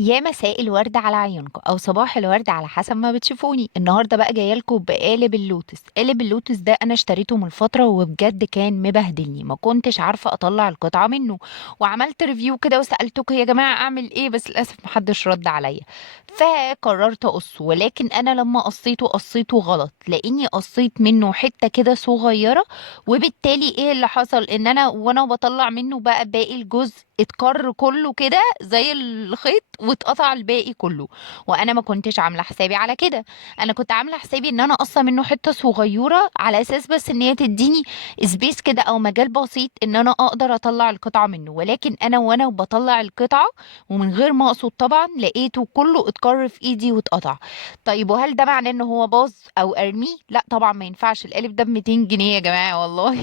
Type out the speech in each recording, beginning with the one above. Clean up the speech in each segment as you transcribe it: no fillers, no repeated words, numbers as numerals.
يا مساء الورد على عيونكم او صباح الورد على حسب ما بتشوفوني. النهارده بقى جايه لكم بقالب اللوتس. قالب اللوتس ده انا اشتريته من فتره وبجد كان مبهدلني، ما كنتش عارفه اطلع القطعه منه. وعملت ريفيو كده وسالتكم يا جماعه اعمل ايه، بس للاسف محدش رد عليا. فقررت اقصه، ولكن انا لما قصيته غلط لاني قصيت منه حته كده صغيره. وبالتالي ايه اللي حصل؟ ان انا وانا بطلع منه بقى باقي الجزء اتكر كله كده زي الخيط واتقطع الباقي كله. وانا ما كنتش عامله حسابي على كده. انا كنت عامله حسابي ان انا اقصى منه حته صغيره على اساس بس ان هي تديني سبيس كده او مجال بسيط ان انا اقدر اطلع القطعه منه، ولكن انا وانا بطلع القطعه ومن غير ما اقصد طبعا لقيته كله اتكر في ايدي واتقطع. طيب وهل ده معناه ان هو باظ او ارميه؟ لا طبعا ما ينفعش، القالب ده ب 200 جنيه يا جماعه والله.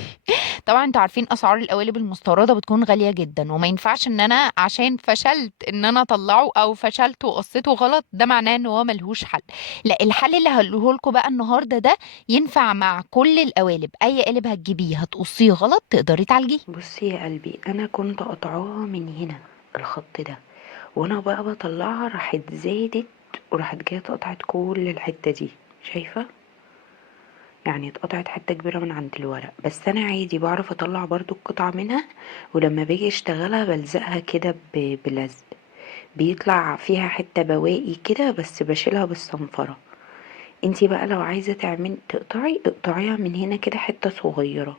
طبعا انتوا عارفين اسعار القوالب المستورده بتكون غاليه جدا، وما ينفعش ان انا عشان فشلت ان انا اطلعه او فشلت وقصيته غلط ده معناه ان هو ملهوش حل. لا، الحل اللي هقوله لكم بقى النهارده ده ينفع مع كل القوالب. اي قالب هتجيبيه هتقصيه غلط تقدري تعالجيه. بصي يا قلبي، انا كنت قطعاها من هنا، الخط ده، وانا بقى بطلعها راحت زادت وراحت جايه اتقطعت كل الحته دي. شايفه؟ يعني اتقطعت حته كبيره من عند الورق، بس انا عادي بعرف اطلع برضو القطعه منها. ولما باجي اشتغلها بلزقها كده بلزق، بيطلع فيها حته بواقي كده، بس بشيلها بالصنفره. انتي بقى لو عايزه تعمل تقطعي، اقطعيها من هنا كده حته صغيره،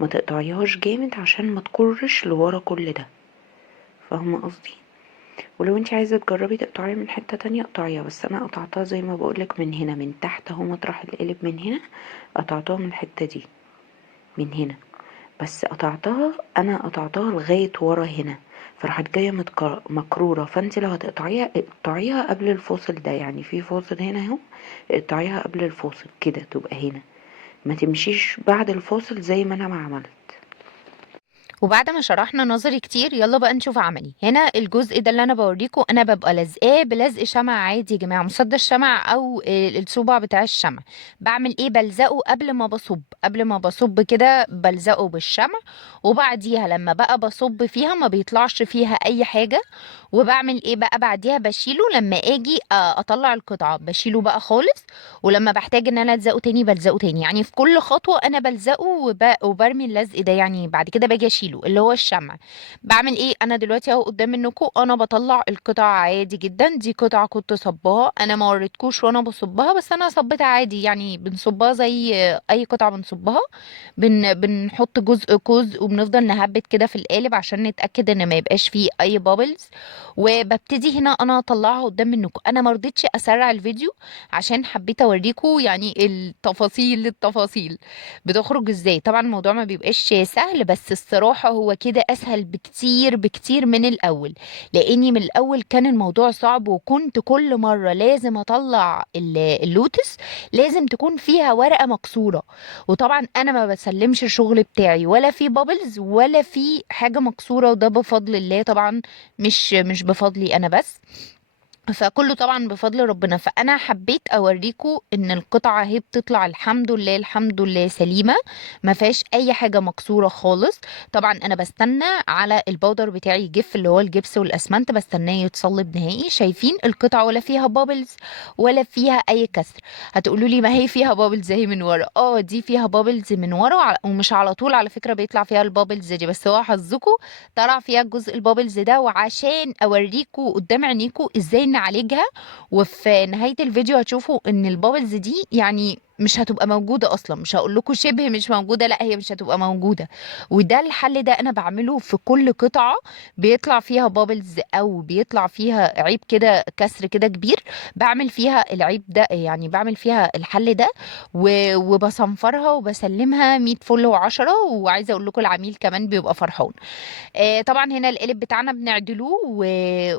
ما تقطعيهاش جامد عشان ما تكرش لورا كل ده. فاهمه قصدي؟ ولو انت عايزه تجربي تقطعيها من حته تانية اقطعيها، بس انا قطعتها زي ما بقولك من هنا، من تحت اهو مطرح القلب من هنا، قطعتها من الحته دي من هنا. بس قطعتها لغايه ورا هنا، فراحت جايه مكروره. فانت لو هتقطعيها اقطعيها قبل الفاصل ده، يعني في فاصل هنا اهو، اقطعيها قبل الفاصل كده تبقى هنا، ما تمشيش بعد الفاصل زي ما انا ما عملت. وبعد ما شرحنا نظري كتير يلا بقى نشوف عملي. هنا الجزء ده اللي انا بوريكم انا ببقى لازقاه بلزق شمع عادي يا جماعه، مسدس شمع او الصوبع بتاع الشمع. بعمل ايه؟ بلزقه قبل ما بصب كده بلزقه بالشمع. وبعديها لما بقى بصب فيها ما بيطلعش فيها اي حاجه. وبعمل ايه بقى بعديها؟ بشيله لما اجي اطلع القطعه بشيله بقى خالص. ولما بحتاج ان انا الزقه تاني بلزقه تاني، يعني في كل خطوه انا بلزقه وبرمي اللزق ده، يعني بعد كده باجي اشيله اللي هو الشمع. بعمل ايه انا دلوقتي اهو قدام منكم؟ انا بطلع القطع عادي جدا. دي قطعه كنت صباها، انا ما وريتكوش وانا بصبها بس انا صبتها عادي، يعني بنصبها زي اي قطعه بنصبها. بنحط جزء وبنفضل نهبت كده في القالب عشان نتاكد ان ما يبقاش فيه اي بابلز. وببتدي هنا انا اطلعها قدام منكم. انا ما رضيتش اسرع الفيديو عشان حبيت اوريكم يعني التفاصيل بتخرج ازاي. طبعا الموضوع ما بيبقاش سهل، بس الصراحة هو كده اسهل بكتير بكتير من الاول. لاني من الاول كان الموضوع صعب، وكنت كل مرة لازم اطلع اللوتس لازم تكون فيها ورقة مكسورة. وطبعا انا ما بسلمش الشغل بتاعي ولا في بابلز ولا في حاجة مكسورة، وده بفضل الله طبعا، مش بفضلي انا بس. فكله طبعا بفضل ربنا. فانا حبيت اوريكم ان القطعه هي بتطلع الحمد لله الحمد لله سليمه، ما فيهاش اي حاجه مكسوره خالص. طبعا انا بستنى على البودر بتاعي يجف، اللي هو الجبس والاسمنت، بستناه يتصلب نهائي. شايفين القطعه ولا فيها بابلز ولا فيها اي كسر؟ هتقولوا لي ما هي فيها بابلز اهي من ورا. اه دي فيها بابلز من ورا، ومش على طول على فكره بيطلع فيها البابلز دي، بس هو حظكم طلع فيها الجزء البابلز ده. وعشان اوريكم قدام عينيكم ازاي نعالجها، وفي نهاية الفيديو هتشوفوا ان البابلز دي يعني مش هتبقى موجودة اصلا. مش هقول لكم شبه مش موجودة، لا هي مش هتبقى موجودة. وده الحل ده انا بعمله في كل قطعة بيطلع فيها بابلز او بيطلع فيها عيب كده كسر كده كبير. بعمل فيها العيب ده، يعني بعمل فيها الحل ده وبصنفرها وبسلمها 100 فل وعشرة. وعايزة اقول لكم العميل كمان بيبقى فرحان. طبعا هنا القالب بتاعنا بنعدلوه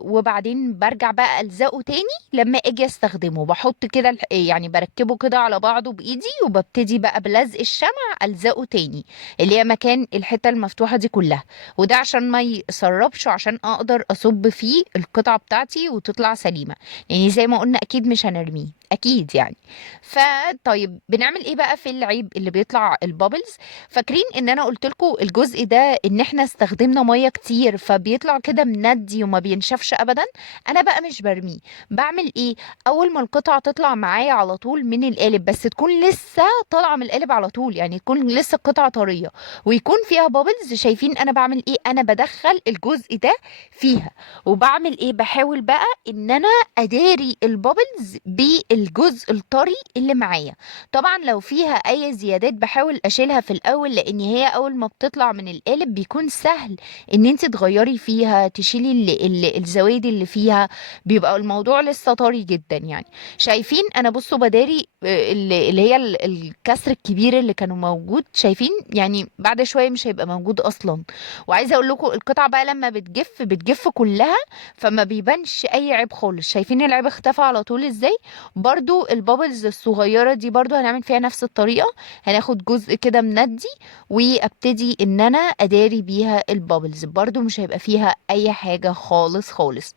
وبعدين برجع بقى ألزقه تاني لما اجي استخدمه. بحط كده يعني بركبه كده على بعضه باخده بايدي وببتدي بقى بلزق الشمع الزقه تاني، اللي هي مكان الحته المفتوحه دي كلها، وده عشان ما يسربش وعشان اقدر اصب فيه القطعه بتاعتي وتطلع سليمه، يعني زي ما قلنا اكيد مش هنرميه اكيد يعني. فطيب بنعمل ايه بقى في العيب اللي بيطلع البابلز؟ فاكرين ان انا قلت لكم الجزء ده ان احنا استخدمنا ميه كتير فبيطلع كده مندي وما بينشفش ابدا؟ انا بقى مش برميه. بعمل ايه؟ اول ما القطعه تطلع معايا على طول من القالب، بس تكون لسه طالعه من القالب على طول، يعني تكون لسه القطعه طريه ويكون فيها بابلز، شايفين انا بعمل ايه؟ انا بدخل الجزء ده فيها، وبعمل ايه؟ بحاول بقى ان انا اداري البابلز بالجزء الطري اللي معايا. طبعا لو فيها اي زيادات بحاول اشيلها في الاول، لان هي اول ما بتطلع من القالب بيكون سهل ان انت تغيري فيها، تشيلي الزوايد اللي فيها، بيبقى الموضوع لسه طري جدا يعني. شايفين انا بصوا بداري اللي هي الكسر الكبير اللي كانوا موجود، شايفين يعني بعد شوية مش هيبقى موجود اصلا. وعايزة اقول لكم القطعة بقى لما بتجف كلها فما بيبانش اي عيب خالص. شايفين العيب اختفى على طول ازاي؟ برضو البابلز الصغيرة دي برضو هنعمل فيها نفس الطريقة، هناخد جزء كده مندي وابتدي ان انا اداري بيها البابلز، برضو مش هيبقى فيها اي حاجة خالص خالص.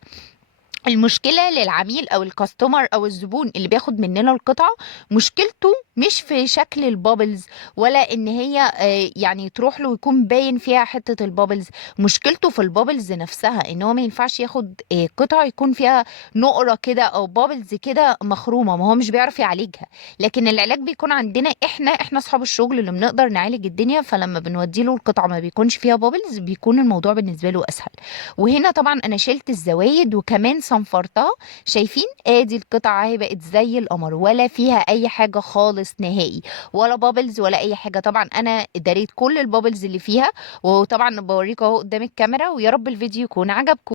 المشكلة للعميل او الكاستمر او الزبون اللي بياخد مننا القطعة، مشكلته مش في شكل البابلز ولا ان هي يعني تروح له ويكون باين فيها حتة البابلز، مشكلته في البابلز نفسها، ان هو ما ينفعش ياخد قطعة يكون فيها نقرة كده او بابلز كده مخرومة، ما هو مش بيعرف يعالجها. لكن العلاج بيكون عندنا احنا اصحاب الشغل اللي بنقدر نعالج الدنيا، فلما بنودي له القطعة ما بيكونش فيها بابلز بيكون الموضوع بالنسبة له اسهل. وهنا طبعا انا شلت الزوايد وكمان صنفرتها، شايفين ادي القطعه اهي بقت زي القمر، ولا فيها اي حاجه خالص نهائي، ولا بابلز ولا اي حاجه. طبعا انا دريت كل البابلز اللي فيها، وطبعا بوريكم اهو قدام الكاميرا، ويا رب الفيديو يكون عجبكم.